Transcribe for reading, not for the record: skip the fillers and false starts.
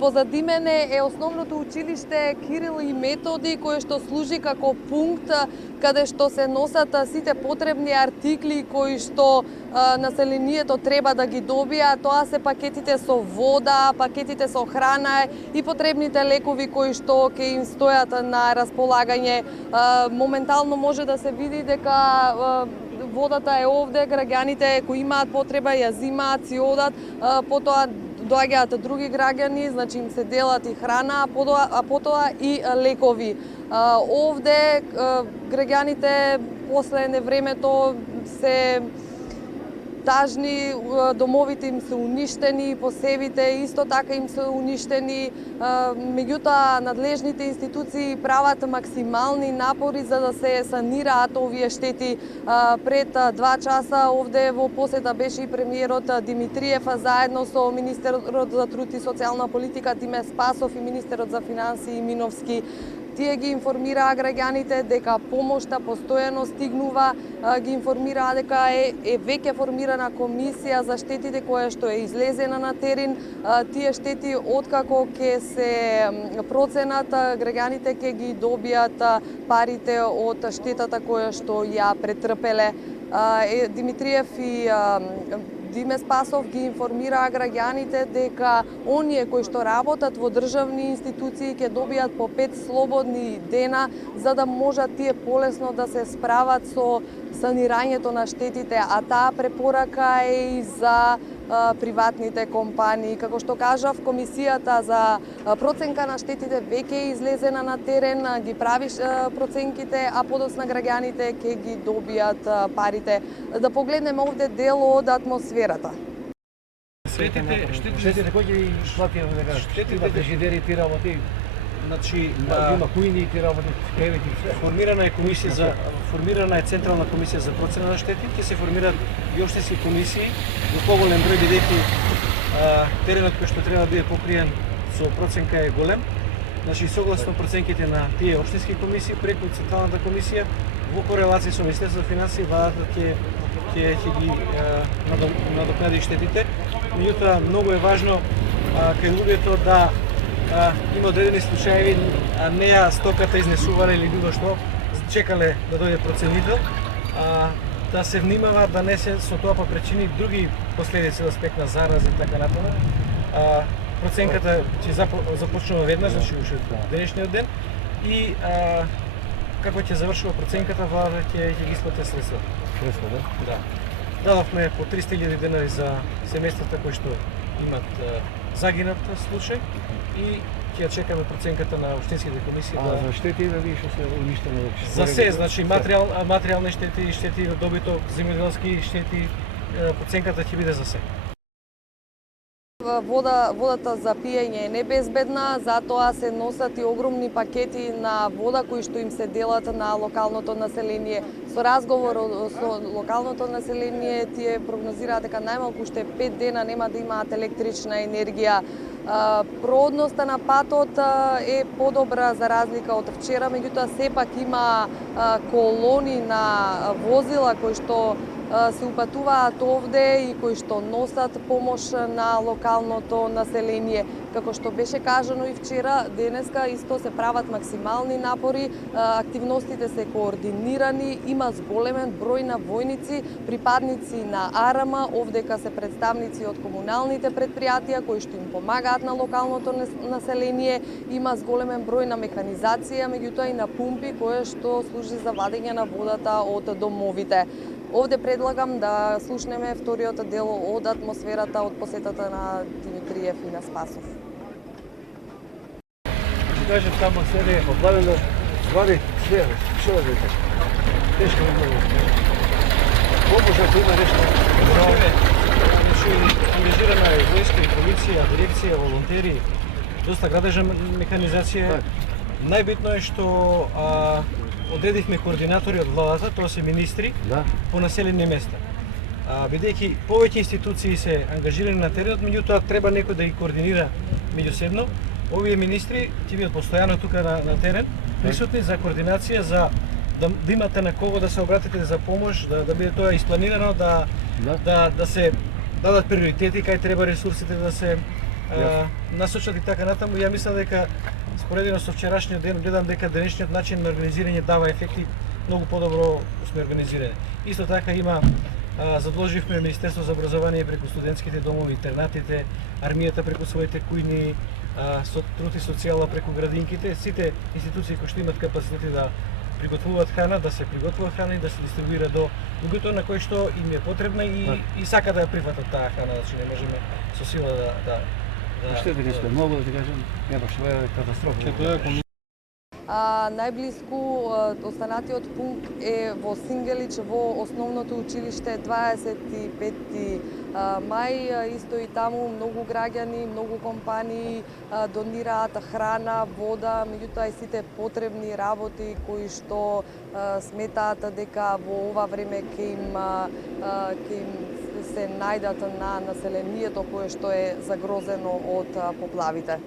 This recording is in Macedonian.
Позади мене е основното училиште Кирил и Методи, кое што служи како пункт каде што се носат сите потребни артикли кои што населението треба да ги добија. Тоа се пакетите со вода, пакетите со храна и потребните лекови кои што ќе им стојат на располагање. Моментално може да се види дека водата е овде, граѓаните кои имаат потреба ја зимаат, си одат, потоа доаѓаат други граѓани, значи им се делат и храна, а потоа и лекови. Овде граѓаните после невремето се тажни, домовите им се уништени, посевите исто така им се уништени. Меѓутоа, надлежните институции прават максимални напори за да се санираат овие штети. Пред 2 часа овде во посета беше и премиерот Димитриев заедно со министерот за труд и социјална политика Диме Спасов и министерот за финансии Миновски. Тие ги информираа граѓаните дека помошта постојано стигнува, ги информираа дека е веќе формирана комисија за штетите која што е излезена на терен. Тие штети откако ќе се проценат, граѓаните ќе ги добијат парите од штетата која што ја претрпеле. Димитриев и Диме Спасов ги информираа граѓаните дека оние кои што работат во државни институции ќе добијат по 5 слободни дена за да можат тие полесно да се справат со санирањето на штетите, а таа препорака е и за приватните компании. Како што кажав, комисијата за проценка на штетите веќе е излезена на терен, ги прави проценките, а подоцна граѓаните ќе ги добијат парите. Да погледнеме овде дел од атмосферата. Штетите кои ги платија дека штетите фрижидери ти работи, значи има кујни ти работи, кревети. Формирана е централна комисија за процена на штети, ќе се формираат и општински комисии во поголем број бидејќи теренот кој што треба да биде покриен со проценка е голем. Значи согласно проценките на тие општински комисии преку централната комисија во корелација со Министерството за финансии владата ќе ги надокнади штетите. Меѓутоа многу е важно кај луѓето да има одредени случаи, неа стоката изнесувале или било што, чекале да дојде проценител, да се внимава да не се со тоа попречини други последици од аспект на зараза и така натаму. Проценката ќе започнува веднаш, значи уште денешниот ден и како ќе завршува проценката, владата ќе ги исплати средства. Средства, да? Да. Дадовме по 300.000 денари за семејствата кои што имат загинат случај и ќе чекаме проценката на општинските комисии. За штети дали што се уништено? За се, значи материјални штети, штети од добиток, земјоделски штети, проценката ќе биде за се. Водата за пиење е небезбедна, затоа се носат и огромни пакети на вода кои што им се делат на локалното население. Со разговор со локалното население тие прогнозираат дека најмалку уште 5 дена нема да имаат електрична енергија. Проводноста на патот е подобра за разлика од вчера, меѓутоа сепак има колони на возила кои што се упатуваат овде и кои што носат помош на локалното население. Како што беше кажано и вчера, денеска исто се прават максимални напори, активностите се координирани, има зголемен број на војници, припадници на АРМ, овдека се представници од комуналните предпријатија кои што им помагаат на локалното население, има зголемен број на механизација, меѓутоа и на пумпи кои што служи за вадење на водата од домовите. Овде предлагам да слушнеме вториот дел од атмосферата од посетата на Димитриев и на Спасов. Кажем тамо седе поплавено, вади све, што да вика. Тешко е многу. Помоша да има нешто. Ангажирана е војска и полиција, дирекција, волонтери, доста градежна механизација. Најбитно е што одредивме координатори од владата, тоа се министри, по населени места. Бидејќи повеќе институции се ангажирани на теренот, меѓутоа треба некој да ги координира меѓусебно. Овие министри ќе бидат постојано тука на терен, присутни за координација, за да имате на кого да се обратите за помош, да биде тоа испланирано, да се дадат приоритети кај треба ресурсите да се насочат и така натаму. Ја мислам дека споредено со вчерашниот ден гледам дека денешниот начин на организирање дава ефекти, многу подобро сме организирани. Исто така има задолживме Министерство за образование преку студентските домови, интернатите, армијата преку своите кујни, труд и социјала преку градинките, сите институции кои што имат капацитети да приготвуваат храна, да се приготвува храна и да се дистрибуира до луѓето на кои што им е потребна и сака да ја прифатат таа храна, значи не можеме со сила да Штетили сме многу, да ти кажем, баш ова е катастрофа. Најблиску останатиот пункт е во Сингелич, во основното училиште 25 мај. Исто и таму многу граѓани, многу компании донираат храна, вода, меѓутоа и сите потребни работи кои што сметаат дека во ова време ќе им се најдат на населението кое што е загрозено од поплавите.